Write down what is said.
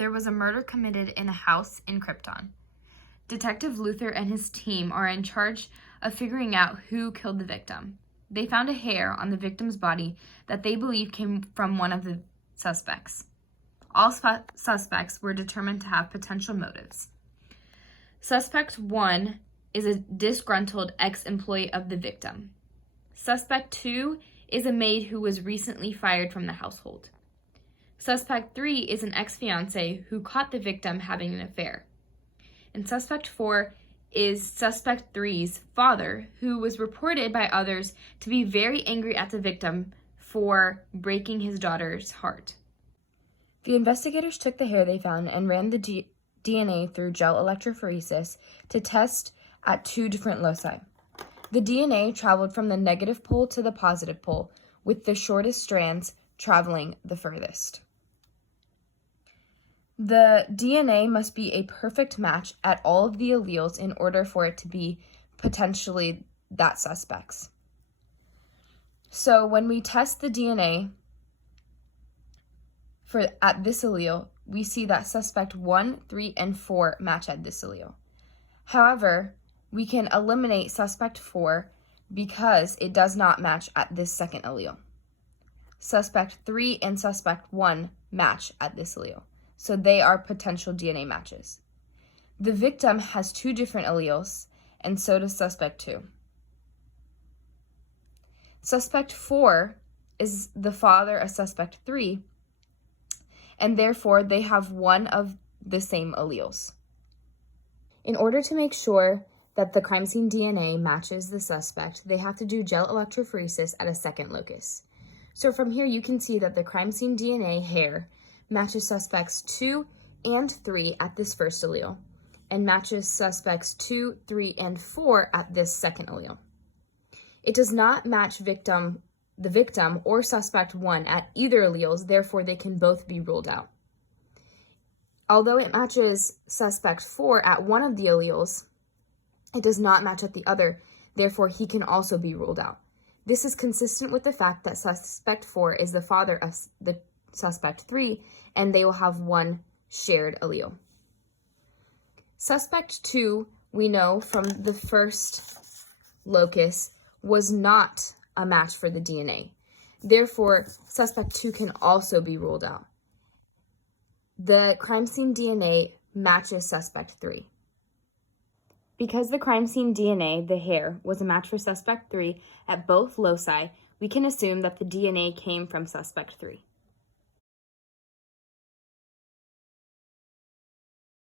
there was a murder committed in a house in Krypton. Detective Luther and his team are in charge of figuring out who killed the victim. They found a hair on the victim's body that they believe came from one of the suspects. All suspects were determined to have potential motives. Suspect 1 is a disgruntled ex-employee of the victim. Suspect 2 is a maid who was recently fired from the household. Suspect 3 is an ex-fiancé who caught the victim having an affair. And Suspect 4 is Suspect 3's father, who was reported by others to be very angry at the victim for breaking his daughter's heart. The investigators took the hair they found and ran the DNA through gel electrophoresis to test at 2 different loci. The DNA traveled from the negative pole to the positive pole, with the shortest strands traveling the furthest. The DNA must be a perfect match at all of the alleles in order for it to be potentially that suspect's. So when we test the DNA at this allele, we see that suspect 1, 3, and 4 match at this allele. However, we can eliminate suspect 4 because it does not match at this second allele. Suspect 3 and suspect 1 match at this allele, so they are potential DNA matches. The victim has 2 different alleles, and so does suspect 2. Suspect 4 is the father of suspect 3, and therefore they have one of the same alleles. In order to make sure that the crime scene DNA matches the suspect, they have to do gel electrophoresis at a second locus. So from here you can see that the crime scene DNA hair matches suspects 2 and 3 at this first allele, and matches suspects 2, 3, and 4 at this second allele. It does not match the victim or suspect 1 at either alleles, therefore they can both be ruled out. Although it matches suspect 4 at one of the alleles, it does not match at the other, therefore he can also be ruled out. This is consistent with the fact that suspect 4 is the father of the suspect 3, and they will have one shared allele. Suspect 2, we know from the first locus, was not a match for the DNA. Therefore, suspect 2 can also be ruled out. The crime scene DNA matches suspect 3. Because the crime scene DNA, the hair, was a match for suspect 3 at both loci, we can assume that the DNA came from suspect 3.